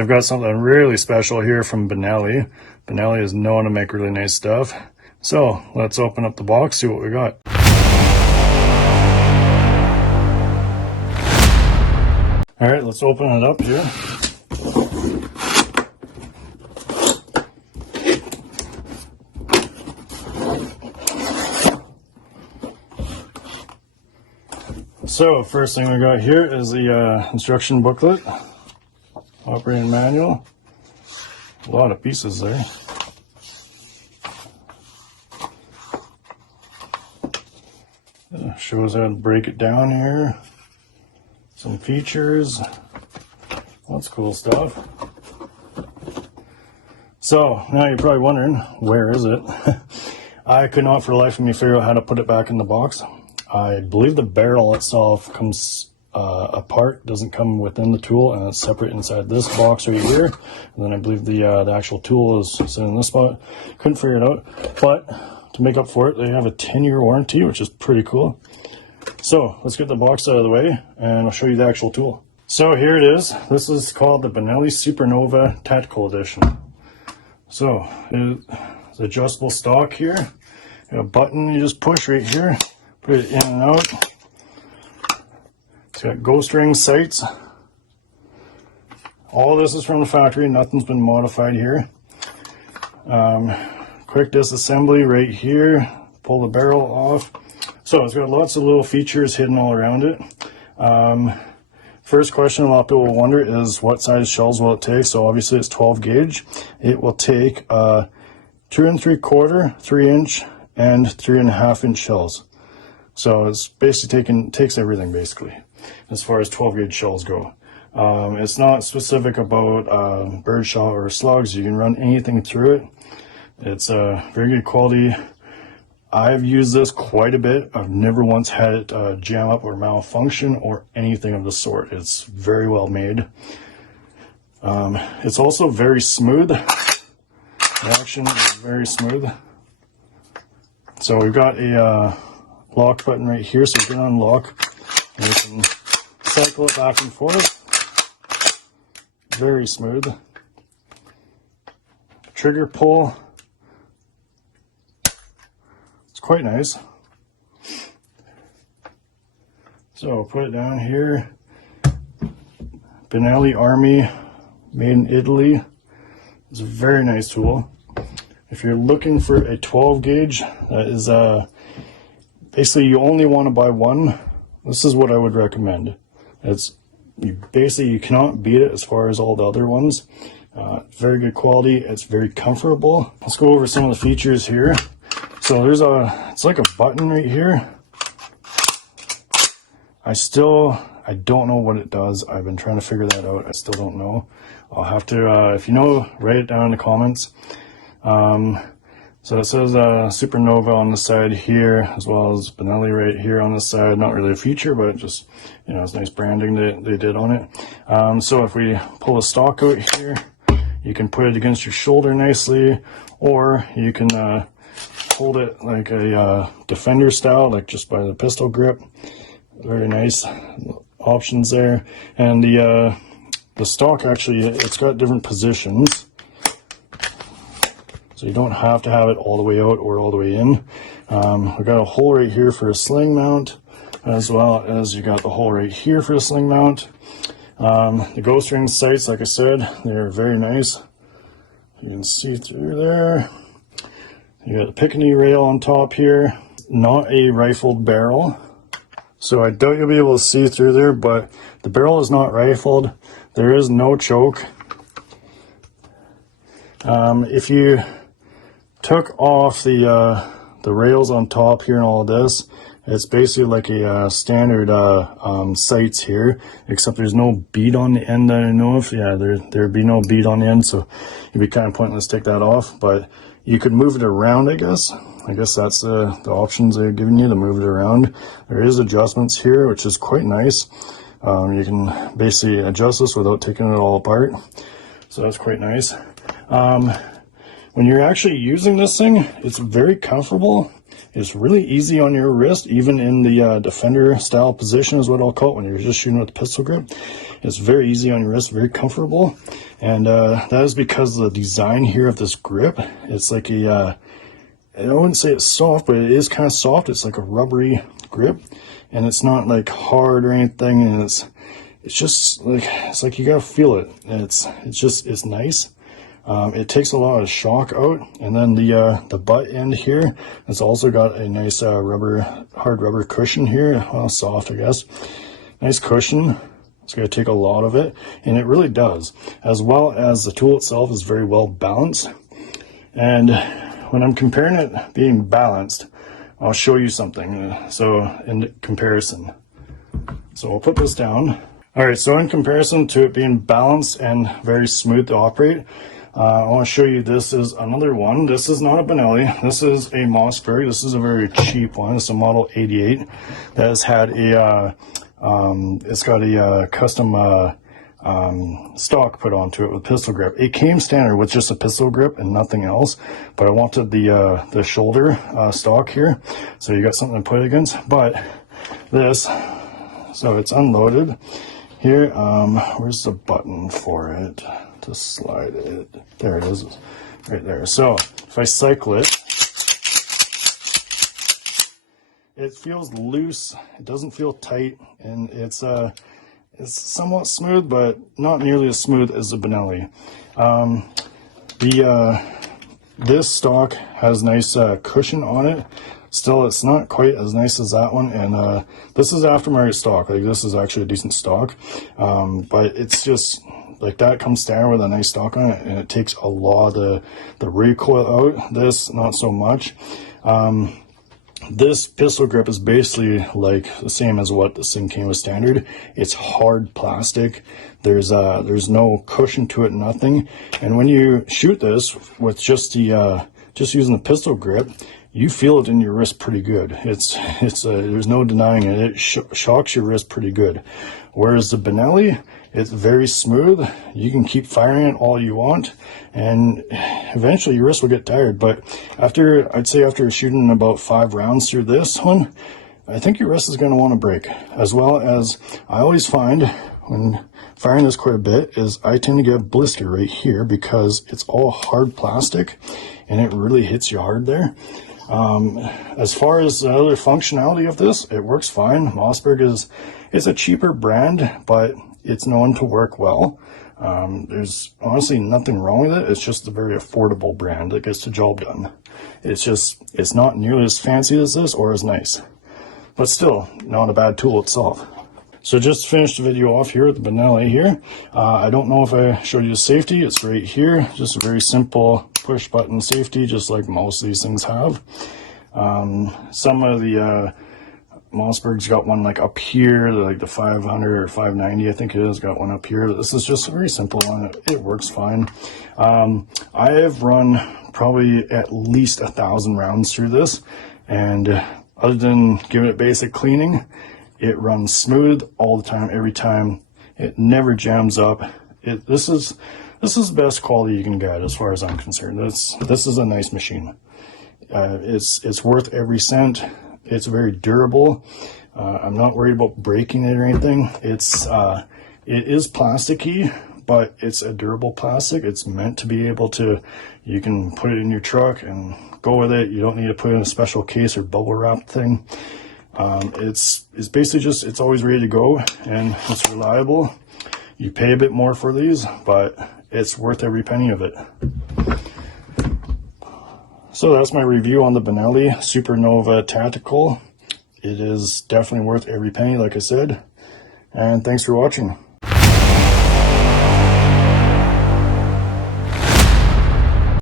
I've got something really special here from Benelli. Benelli is known to make really nice stuff. So let's open up the box, see what we got. All right, let's open it up here. So first thing we got here is the instruction booklet, operating manual. A lot of pieces there. Shows how to break it down here. Some features. Lots of cool stuff. So now you're probably wondering, where is it? I could not for the life of me figure out how to put it back in the box. I believe the barrel itself comes apart, doesn't come within the tool, and it's separate inside this box right here. And then I believe the actual tool is sitting in this spot. Couldn't figure it out, but to make up for it, they have a 10-year warranty, which is pretty cool. So let's get the box out of the way, and I'll show you the actual tool. So here it is. This is called the Benelli Supernova Tactical Edition. So it's adjustable stock here. Got a button you just push right here. Put it in and out. It's got ghost ring sights. All this is from the factory. Nothing's been modified here. Quick disassembly right here. Pull the barrel off. So it's got lots of little features hidden all around it. First question a lot of people will wonder is what size shells will it take? So obviously it's 12 gauge. It will take 2 3/4, 3 inch, and 3.5 inch shells. So it's basically takes everything basically as far as 12 gauge shells go. It's not specific about birdshot or slugs. You can run anything through it. It's very good quality. I've used this quite a bit. I've never once had it jam up or malfunction or anything of the sort. It's very well made. It's also very smooth. The action is very smooth. So we've got a lock button right here, so you can unlock and you can cycle it back and forth. Very smooth. Trigger pull. It's quite nice. So put it down here. Benelli Armi, made in Italy. It's a very nice tool. If you're looking for a 12 gauge, that is basically you only want to buy one. This is what I would recommend. You cannot beat it as far as all the other ones. Very good quality. It's very comfortable. Let's go over some of the features here. So it's like a button right here. I don't know what it does. I've been trying to figure that out. I still don't know. I'll have to, if you know, write it down in the comments. So it says Supernova on the side here, as well as Benelli right here on the side. Not really a feature, but it just, it's nice branding that they did on it. So if we pull the stock out here, you can put it against your shoulder nicely, or you can hold it like a defender style, like just by the pistol grip. Very nice options there. And the stock actually, it's got different positions. So you don't have to have it all the way out or all the way in. We've got a hole right here for a sling mount, as well as you got the hole right here for a sling mount. The ghost ring sights, like I said, they're very nice. You can see through there. You got a Picatinny rail on top here. Not a rifled barrel. So I doubt you'll be able to see through there, but the barrel is not rifled. There is no choke. If you took off the rails on top here and all of this, it's basically like a standard sights here, except there's no bead on the end that I know of. Yeah, there'd be no bead on the end, so it'd be kind of pointless to take that off, but you could move it around, I guess. I guess that's the options they're giving you to move it around. There is adjustments here, which is quite nice. You can basically adjust this without taking it all apart, so that's quite nice. When you're actually using this thing, it's very comfortable. It's really easy on your wrist, even in the defender style position is what I'll call it, when you're just shooting with the pistol grip. It's very easy on your wrist, very comfortable. And that is because of the design here of this grip. It's like a, I wouldn't say it's soft, but it is kind of soft. It's like a rubbery grip, and it's not like hard or anything, and it's just like, it's like you gotta feel it. It's nice. It takes a lot of shock out, and then the butt end here has also got a nice hard rubber cushion here. Well, soft, I guess. Nice cushion. It's going to take a lot of it, and it really does. As well as the tool itself is very well balanced. And when I'm comparing it being balanced, I'll show you something. So in comparison, so I'll put this down. All right, so in comparison to it being balanced and very smooth to operate, I want to show you, this is another one. This is not a Benelli. This is a Mossberg. This is a very cheap one. It's a Model 88 that has had a it's got a custom stock put onto it with pistol grip. It came standard with just a pistol grip and nothing else, but I wanted the shoulder stock here, so you got something to put it against. But this, so it's unloaded here. Where's the button for it to slide it? There it is, right there. So if I cycle it, it feels loose. It doesn't feel tight, and it's somewhat smooth, but not nearly as smooth as the Benelli. This stock has nice cushion on it. Still, it's not quite as nice as that one, and this is aftermarket stock. Like, this is actually a decent stock, but it's just like that comes standard with a nice stock on it, and it takes a lot of the recoil out. This, not so much. This pistol grip is basically like the same as what this thing came with standard. It's hard plastic. There's no cushion to it, nothing. And when you shoot this with just using the pistol grip, you feel it in your wrist pretty good. There's no denying it. It shocks your wrist pretty good. Whereas the Benelli, it's very smooth. You can keep firing it all you want, and eventually your wrist will get tired. But I'd say after shooting about 5 rounds through this one, I think your wrist is going to want to break. As well as, I always find when firing this quite a bit, is I tend to get a blister right here because it's all hard plastic and it really hits you hard there. As far as the other functionality of this, it works fine. Mossberg is a cheaper brand, but it's known to work well. There's honestly nothing wrong with it. It's just a very affordable brand that gets the job done. It's not nearly as fancy as this or as nice, but still not a bad tool itself. So just to finish the video off here with the Benelli here, I don't know if I showed you the safety. It's right here, just a very simple push button safety, just like most of these things have. Some of the Mossberg's got one like up here, like the 500 or 590, I think it is, got one up here. This is just a very simple one. It works fine. I have run probably at least 1,000 rounds through this, and other than giving it basic cleaning, it runs smooth all the time, every time. It never jams up. This is the best quality you can get as far as I'm concerned. This is a nice machine. It's worth every cent. It's very durable. I'm not worried about breaking it or anything. It is plasticky, but it's a durable plastic. It's meant to be able to, you can put it in your truck and go with it. You don't need to put it in a special case or bubble wrap thing. It's basically just, it's always ready to go, and it's reliable. You pay a bit more for these, but it's worth every penny of it. So that's my review on the Benelli Supernova Tactical. It is definitely worth every penny, like I said, and thanks for watching.